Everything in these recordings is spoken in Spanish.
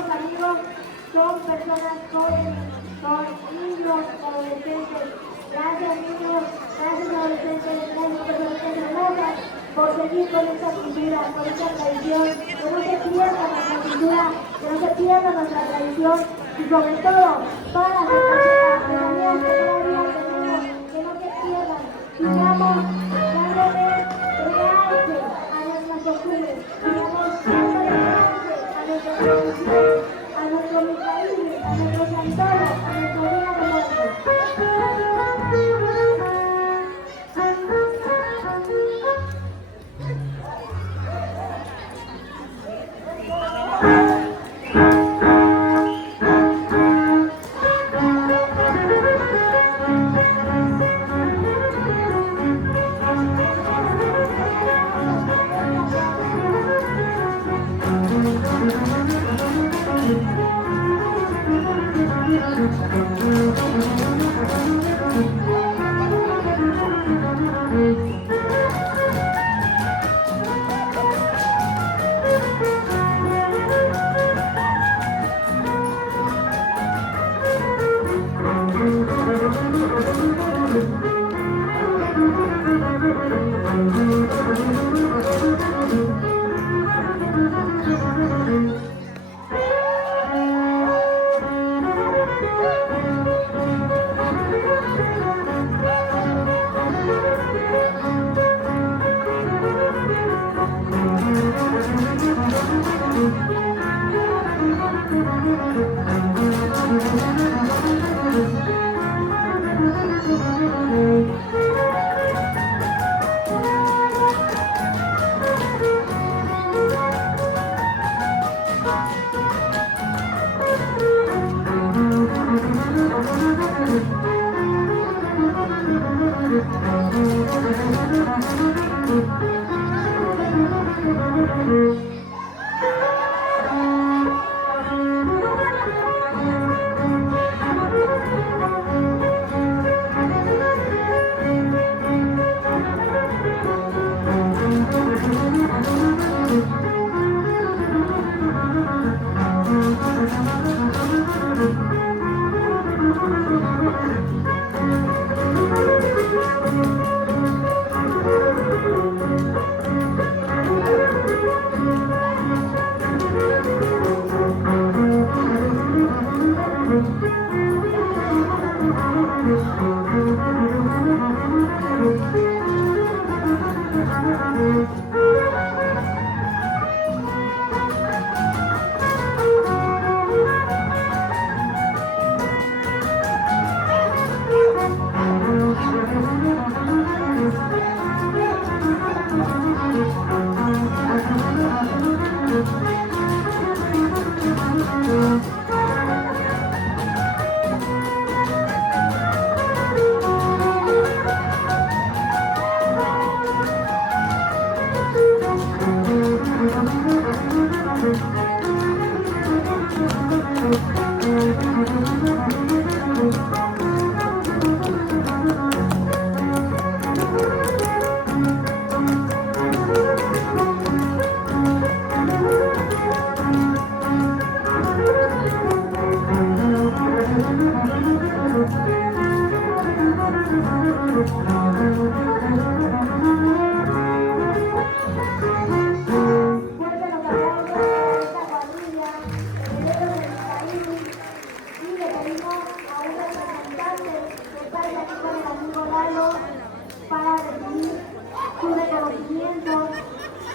nuestros amigos son personas jóvenes, son niños, adolescentes. Gracias niños, gracias adolescentes, gracias personas hermosas por seguir con esta cultura, con esta tradición, que no se pierda nuestra cultura, que no se pierda nuestra tradición y sobre todo todas las artesanías que todavía tenemos, que no se pierdan. Sigamos dándole realce a nuestras costumbres, sigamos dándole realce a nuestra tradición, a nuestro micaísmo, a nuestros santoros, a nuestro día de muertos.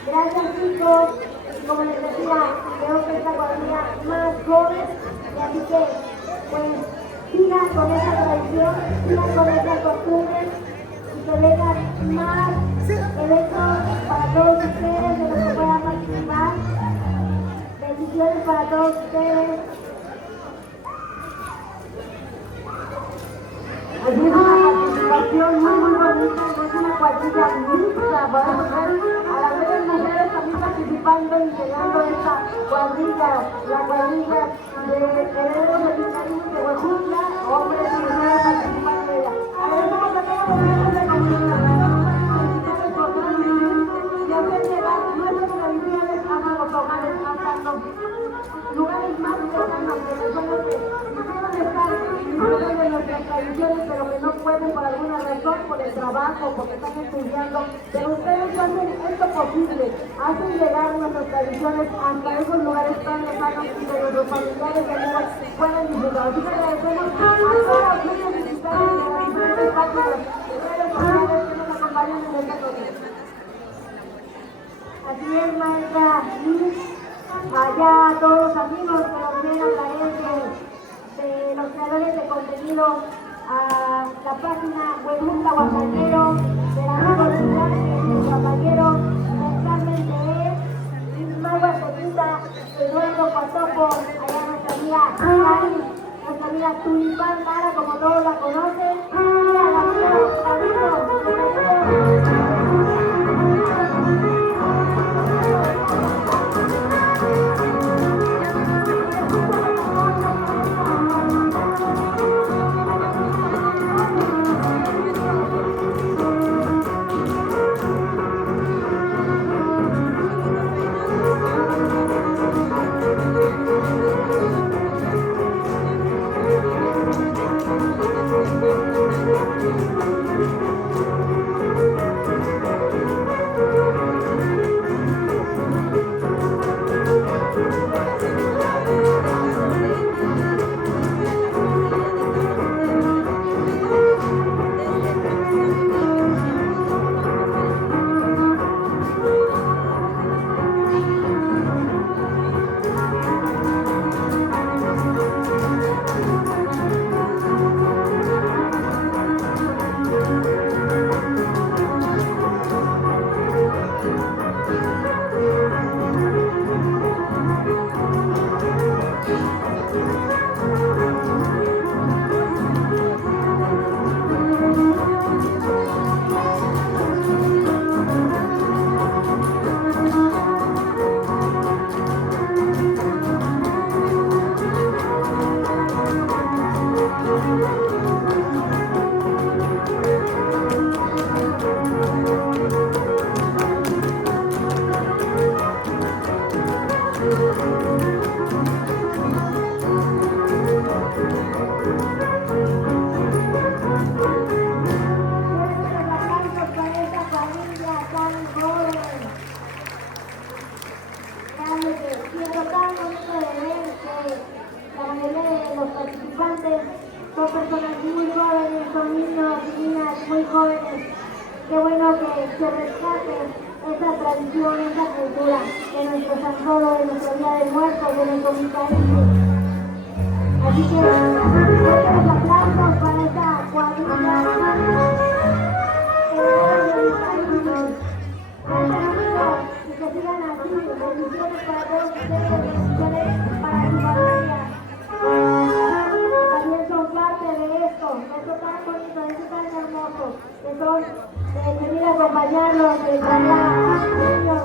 Gracias chicos, como les decía, creo que esta cuadrilla más joven, y así que pues sigan con esa tradición, sigan con esas costumbres y que vengan más eventos para todos ustedes, de los que puedan participar. Bendiciones para todos ustedes. Es una participación muy bonita, es una cuadrilla mixta, podemos ver a las bellas mujeres también participando y llegando a esta cuadrilla, la cuadrilla de herederos del Micaísmo de Huejutla, hombres y mujeres participando de ella. Agradecemos a todos los miembros de comunicación, felicitaciones por su movimiento y hacer llegar nuestras tradiciones a los hogares, hasta los lugares más por el trabajo, porque están estudiando, pero ustedes hacen esto posible, hacen llegar nuestras tradiciones hasta esos lugares tan lejanos y que nuestros familiares y amigos puedan disfrutar. Así que agradecemos a todas las visitantes de las diferentes partes de las redes sociales que nos acompañan en esta noche. Así es, maestra Liz. Allá a todos los amigos que nos ven a través de los creadores de contenido, a la página Huevuta Guapayero, del amigo de Guapayero, Carmen TV, Ismael Guapetita, Eduardo Patopo, allá nuestra amiga Cari, nuestra amiga Tulipán Mara, como todos la conocen, y a la amiga son personas muy jóvenes, son niños y niñas muy jóvenes. Qué bueno que se rescate esa tradición, esa cultura de nuestro San Rodo, de nuestro Día de Muertos, de nuestro Micaísmo. Así que fuertes aplausos para esta cuadrilla. Y que sigan así, bendiciones para todos ustedes, bendiciones para su familia. También son parte de esto tan bonito, de esto tan hermoso, que son de venir a acompañarlos, de traer a los niños,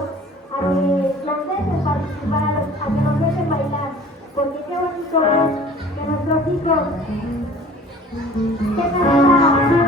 a que los dejen participar, a que nos dejen bailar, porque qué bonito es que nuestros hijos tengan esa